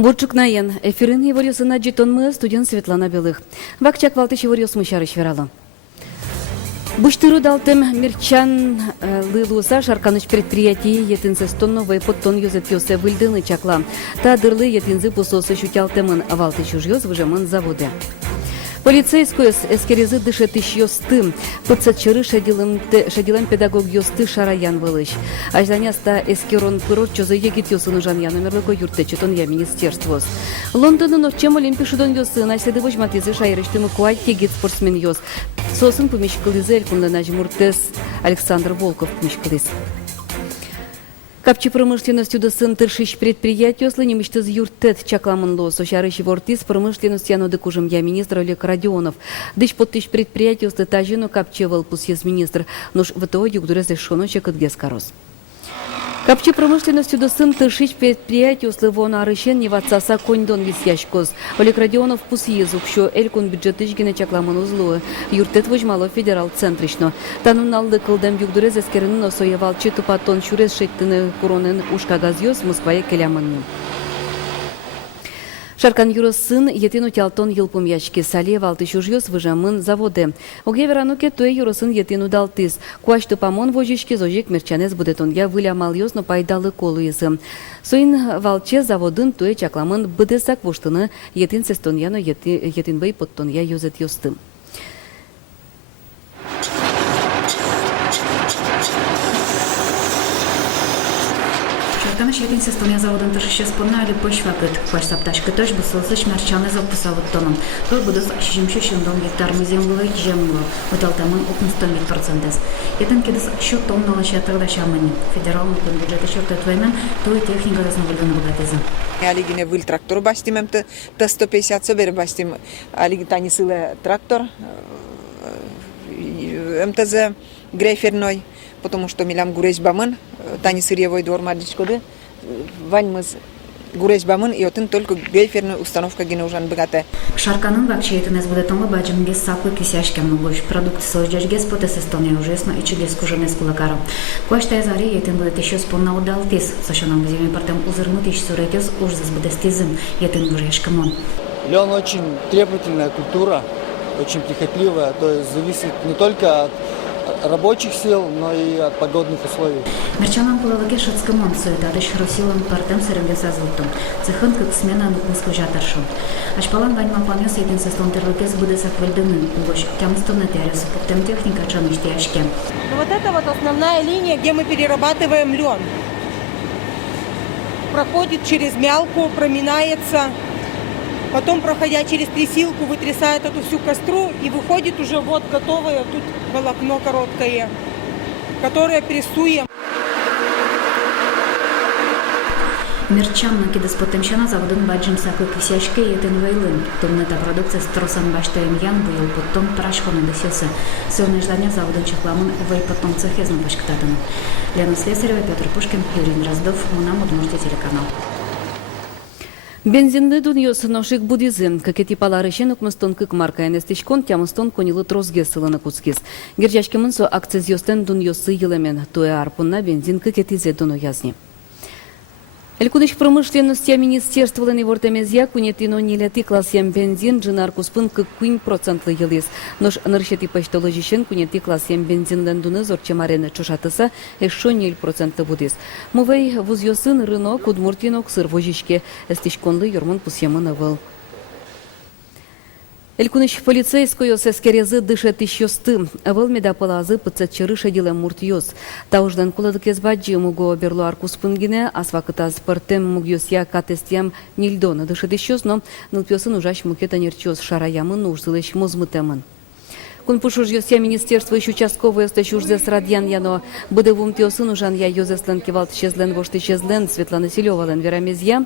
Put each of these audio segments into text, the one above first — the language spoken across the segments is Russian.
Бурчукнаен, эфирин еворьосына жетонмы студент Светлана Белых. Вакчак валтыч еворьос мышарыш верало. Буштыру далтым Мирчан лылуса шарканыч предприятий етинсес тонновый подтон юзет йосе выльдыны чакла. Та дырлы етинзы пусосы шутялтымын валтыч ужьёс выжамын заводы. Полицейскую эскерезы дышет еще стым. Подсадчыры шадилам педагог ёсты шараян вылыш. Ажданяста эскерон пырот чозы егит ёсы нужан я номерлыко юрте чутон я министерствос. Лондонын овчем олимпишудон ёсы наследы вожматизы шайрыштымы куай тегит спортсмен ёс. Сосын пумешкалызы элькунда нажмуртес Александр Волков пумешкалыз. Капчи промышленностью до тыршищ предприятию слынимиштыз юртет чакламын лос. Ошарыщи вортис промышленность яно декужем я министр Олег Родионов. Дыш подтыш предприятию статажину капчевал пусьез министр. Нож ВТО югдурез решено чекат гескарос. Капчи промышленностью до тыршищ предприятию слывона арыщен невацаса коньдон висяшкоз. Олег Родионов пусьез укшо элькун бюджетышгине чакламын узлуы. Юртет вожмало федерал центрично. Танун алды кылдам югдурез эскеринын осоевал четупатон шурез шеттыны куронен ушкагазьёс Москвае келямынны. Шаркан юрос сын етину тялтон елпум яшки сале валтыш ужьёс выжамын заводы. Оге верануке туе юросын етину далтыс. Куашты памон вожишки зожик мерчанес будетонья вылямал ёс, но пайдалы колу езы. Суин валче заводын туе чакламын быдесак воштыны етин сестоньяно етин бэй подтонья юзет ёстым. Танış yetin sestonia заводын тыршышы спорнали пошвакыт. Пашсапташкы тош бысылсыш марчаны завпысавыт тоным. Той будус 66 гектар муземлы жемлы. Уталтамын 60%. Етин кедис шу тонналы шатырда шамыни. Федерал мутын бюджеты шортотваймен той техника разнавылдын богатызы. Алигине выл трактор бастимем, Т-150 собер бастим. Алиги танисылы трактор. МТЗ грейферной. Потому что милям гуресь бамын, тани сырьевой двор мадичкоды, ваньмыз гуресь бамын, и отын только грейферная установка гене ужан богатая. Шарканын вакче етинез будетонлы баджимге саклы кисяшкем нугуш. Продукты сожжажгез потес эстония ужесно и чудес куженес кулакара. Куаштай зари етин будет еще спонна удалтис. Сошанам буземи партем узырнут ищ суретес ужзас будестизм етин гурешкамон. Лен очень требовательная культура, очень прихотливая, то есть зависит не только от рабочих сил, но и от погодных условий. Мерчанам кулалаге шацкамон суетадыш росилам партем сырымгес азвуттум. Цехын как смена нукмыску жатаршым. Ашпалан ваньма памёс един сестон терлыкес будесак вальдынын. Угош тямстон натерес, поптем техника чанышти ашкем. Вот это вот основная линия, где мы перерабатываем лен. Проходит через мялку, проминается. Потом, проходя через трясилку, вытрясает эту всю костру и выходит уже вот готовое тут волокно короткое, которое прессуем. Мерчам на кидас потемщана заводын баджим сакы кисяшке етен вейлын. Томната продукция стросан баштаем ян был потом прашхоны досесы. Сылны ждания заводын чехламын вей потом цехезна башктатын. Лена Слесарева, Петр Пушкин, Юрий Дроздов, Мунам, Удмуртия, телеканал. Бензинды дуньёс ношик будизм, как эти паларыщен укмыстон кык марка энестичкон, тямыстон конилы трозге сылына куцкис. Герчашкемын со акция зёстен дуньёсы елемен, туэ арпунна бензин кык эти зедуну язни. Элькуныш промышленности министерства вортамезья кунетино нилети классиям бензин джинар куспын кык куин процентлы елес. Нож ныршети почтоложищен кунети классиям бензин лендуны зорчемарены чушатыса эшо 0% будис. Мувей вузьёсын рынок удмуртинок сыр вожишке эстишконлы йормон пусьемын авыл. Элькуныш полицейскую сескерезы дышет еще стым. Авыл медапалазы пыцатчыры шадилем муртьёс. Тауждан куладыкез баджи муго берлу аркус пынгине, асвакытаз пыртем мугьёсья катестьям нильдона дышет еще, но нылпёсын ужаш мукета нерчёс шараямын ужзылыш музмытемын. Кун пушужьёсья министерство еще участковые стащужзес радьян яно быдывум тёсын ужан я ёзеслен кевалт чезлен вошты чезлен Светлана Селёвален верамезья.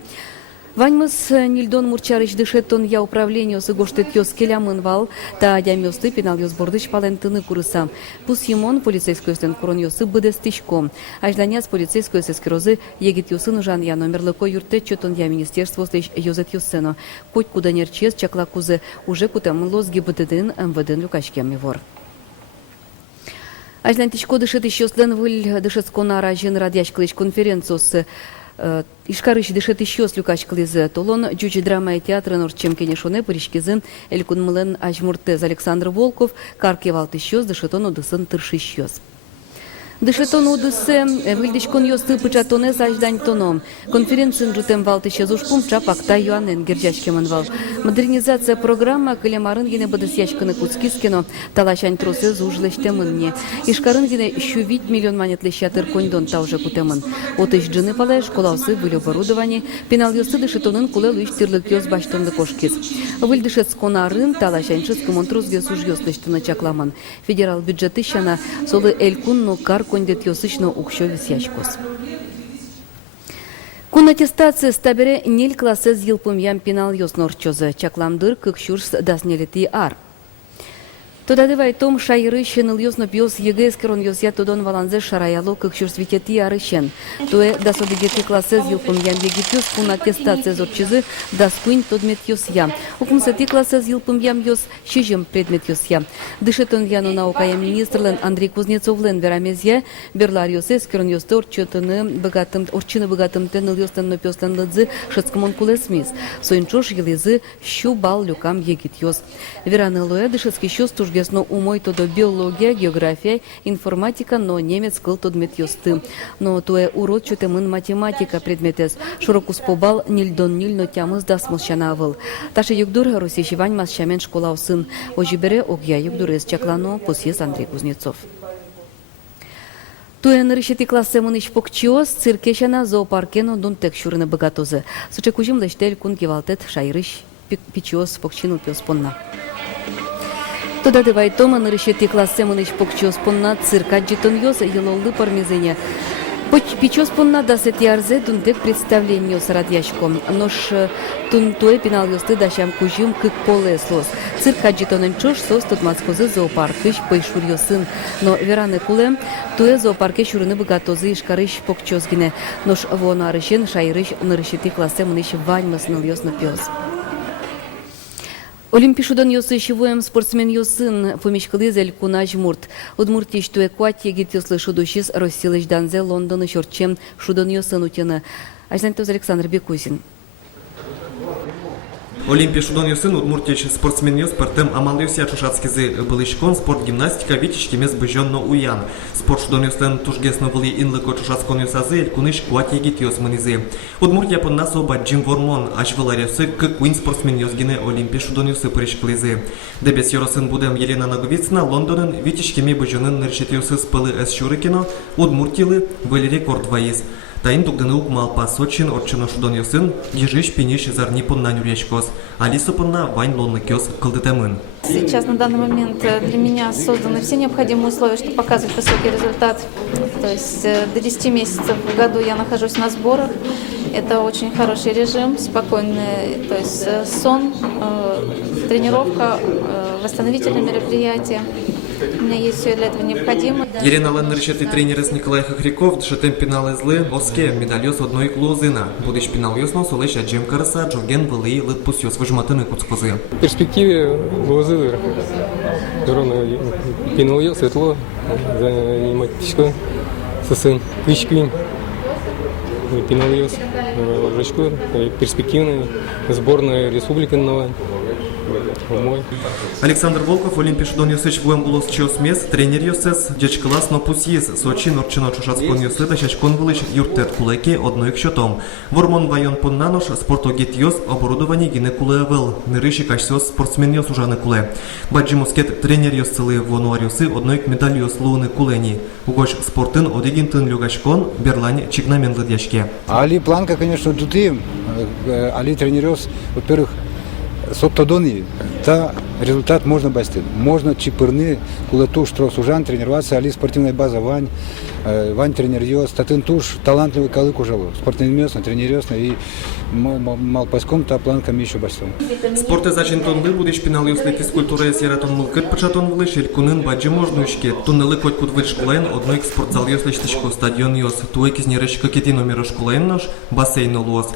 Ваньмыс нильдон мурчарыч дышеттон я управлению сыгоштет ёс келямын вал, та дямёсты пенал ёс бордыш палентыны курыса. Пус емон полицейскую стен курон ёсы быдестичком. Ажданяс полицейскую сескерозы егит ёсын жан я номерлыко юртет чотон я министерство слещ ёзет ёсено. Коть куда нерчез чакла кузы уже кутамын лоз ГИБДД МВД люкачкем вор. Ажлантичко дышет еще слен выль дышет сконара жен радящ клыч конференцию Ишкарыш дышет еще с Люкач Клизе, Толон, Джуджи драма и театра Норчем Кенешоне, Паришкизен, Элькун Млен Ажмуртез Александр Волков, Каркевал Тищос, Дышетон Удысын Тыршищос. Дышетон Удысе, Вильдичкон Йосты Пычатоне Саждань Тоном, конференцин Жутем Валтыще Зушпум Чапакта Юанен Герджачкеманвал. Модернизация программа Калемарынгине Бадысячканы Куцкискино, Талашань Тросе Зужлештемынне. Ишкарынгине щувить миллион манетлещатыр Коньдон Тауже Кутемын. Отыш джины пале, школаусы были оборудование, пенал Йосты Дышетонын куле лыш тирлык йос баштонды кошкиз. Вильдышец Конарын Талашань Шыскымон Трузге Сужьёслештыны чакламын. Федерал бюджеты щана солы Элькунну Кар кондет йосычно укщо висячкос. Кун аттестация стабере нель классе зилпум ям пенал йос норчозы, чакламдыр кыкшурс даснелети ар. Тода дывай том шайры щеныл йосно пьос ЕГЭС керон йосья тодон валанзе шараяло кыкшурс витети ары щен. Туэ дасодигети классе зилпум ям египьос кун аттестация зорчызы даскуин тодмет йосья. Укмсати классе зилпум ям йос щижем предмет йосья. Дышетон яну наукая министрлен Андрей Кузнецовлен верамезья берлар йосес керон йосты орчыны богатым теныл йостен нопёстен лыдзы шыцкымон кулесмис. Соинчош елизы щу бал люкам егит йос. Веранылуя дышецкий щос Гесно умой тодо биология, география, информатика, но немец кыл тодмет йосты. Но туэ урод чутемын математика предметес. Широкус побал нильдон ниль но тямыз дас мылщанавыл. Таше югдур русичевань масщамен школа сын. Ожибере огья югдурес чаклано посьес Андрей Кузнецов. Туэ нарышети классе мыныш покчиос циркешана зоопаркено дун текшурны богатозы. Сучекужим лештель кун кивалтет шайрыш пичиос покчину пёспонна. Тода дывай тома нарышети классе мыныш покчиос понна цирка джитон йос елолды пармезене. Пичос понна дасет ярзе дунтек представлению с радьячком. Нож тунтуэ пенал йосты дащам кужим кык полеслос. Цирка джитонен чош сос тотмацкозы зоопаркыш пейшур йосын. Но вераны куле туэ зоопарке шурыны богатозы ишкарыш покчозгине. Нож вона арышен шайрыш нарышети классе мыныш ваньмасныл йосно пёс. Олимпишудан йосы щевоем спортсмен йосын помешкалызель кунаж мурт. Удмуртиш туэ куат егит йослы шудущис Россилыч данзе Лондон шорчем шудан йосын утена. Ажнантоз Александр Бекузин. Олимпия шудон йосын удмуртич спортсмен йос партем амал йося чушацкизы былышкон спорт гимнастика витичкемес быжонно уян. Спорт шудон йосын тужгесно были инлыко чушацкон йосазы элькуныш куат егит йос манизы. Удмуртия поннасо баджим вормон аж выларёсы кыкуин спортсмен йосгине Олимпия шудон йосы пырышкалызы. Дебес йоросын будем Елена Наговицына Лондонын витичкеме быжонын ныршет йосы спылы эс шурыкино удмуртилы были рекорд ваиз. Таин тугданы укмал па Сочин орчыно шудон йосын ежиш пениш зарни понна нюречкос. Алису понна вань лонны кёс кылдытемын. Сейчас на данный момент для меня созданы все необходимые условия, чтобы показывать высокий результат. То есть до 10 месяцев в году я нахожусь на сборах. Это очень хороший режим, спокойный, то есть сон, тренировка, восстановительные мероприятия. У меня есть все для этого необходимо. Елена Леннерчет тренер из Николай Хохряков, дышетем пенал злы, оске медальос одной клозына. Будеш пенал ясно, солеш аджем караса, джоген вылы лыпус йос выжматыны куцкозы. В перспективе глазы ровно пенал йос светло, занимать пичко, сосын вичквин. Пенал йос, рачко, перспективный, сборная республики новая. Александр Волков, Олимпия шудон йосыч вуем улос чиос мес, тренер йосес, дечклас но пусьез, Сочин орчино чушацкон йосыда шачкон вылыш юртет кулайке одной кщотом. Вормон вайон поннанош, спортогет йос, оборудование гине кулаевел, нырыши качсос спортсмен йос ужаны куле. Баджи москет тренер йос целые вонуар йосы, одной медаль йос луны кулени. Угош спортын одегинтын люгашкон, берлань чикнамен лыдяшке. Али планка, конечно, туты, али тренер йос, во-первых, соттодони, та результат можно басти. Можно чипырны, кулатуш, тросужан тренироваться, али спортивная база Вань тренер йос, татын туш, талантливый калык ужалу. Спортивный местно, тренер йосно и малпаском та планками еще бастом. Спорты зачинтон лы будеш пенал йосли физкультура ясератон мылкыт пачатон вылыш, элькунын баджи можнушке. Туннелы коть кут выль школаен, одной спортзал йослештычко стадион йос. Туэ кизнерыш какети номера школаен наш, бассейн луос.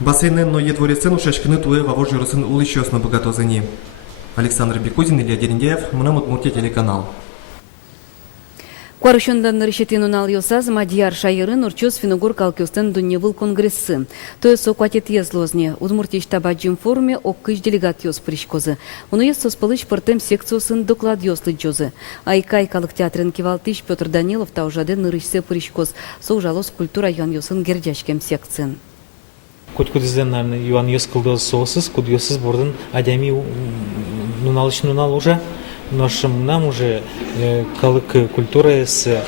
Бассейн но едворецен ушашкины туэ вавож юросын улыщос на богатозыни. Александр Бекузин, Илья Дерендеев, Мнам Удмуртия телеканал. Куарышондан решетин унал йосаз Мадьяр шайырын урчоз финогор калкиостен дунневыл конгрессы. То есть окватит езлозне. Удмуртич табаджим форуме оккыш делегат йос пришкозы. Он ес соспалыч портем секциясын доклад йослы джозы. Айкай калык театрын кивалтыш Петр Данилов таужаде нырышсе пришкоз. Соужалос культура ян йосын гердяшкем секцин. Кудизден, наверное, Юан йос кылдыз соосыз, куд йосыз бордын адями нунал уже. Нашим нам уже калык культура с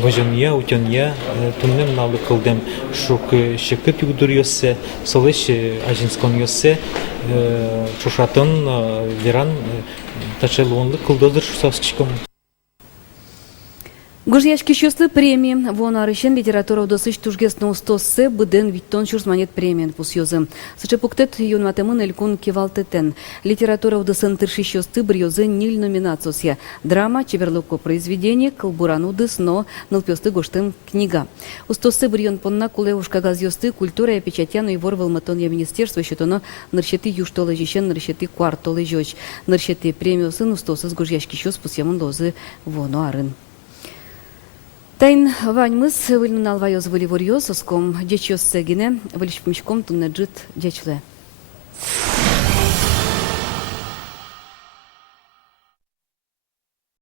важанья, утянья, туннем налы кылдем, шук шекет югдурьёссе, солыш ажинскон йоссе, шушатын веран тачелонлы кылдыдыр шусавскичком. Гужьяшки счастлы премии. Вон арышен литература удосыч тужгесны устоссы быден виттон чурсманет премиен пусьёзы. Сычепуктет юн матемын элькун кивалтетен. Литература удосын тырши счастлы брьёзы ниль номинациосья. Драма, чеверлоко произведение, калбуран удыс, но нылпёсты гоштым книга. Устоссы брьён понна кулевушка газьёсты культура и печатяну и ворвал матон я министерство счетоно нырщеты юштолы жищен нырщеты квартолы жёч. Нырщеты премиосын устоссы с гужьяшки счёс пусьямын лозы воно арын. Тайн ваньмыз выльнын алвайоз вылевор йососком, дечёс сегине, выльшпмешком тунне джит дечле.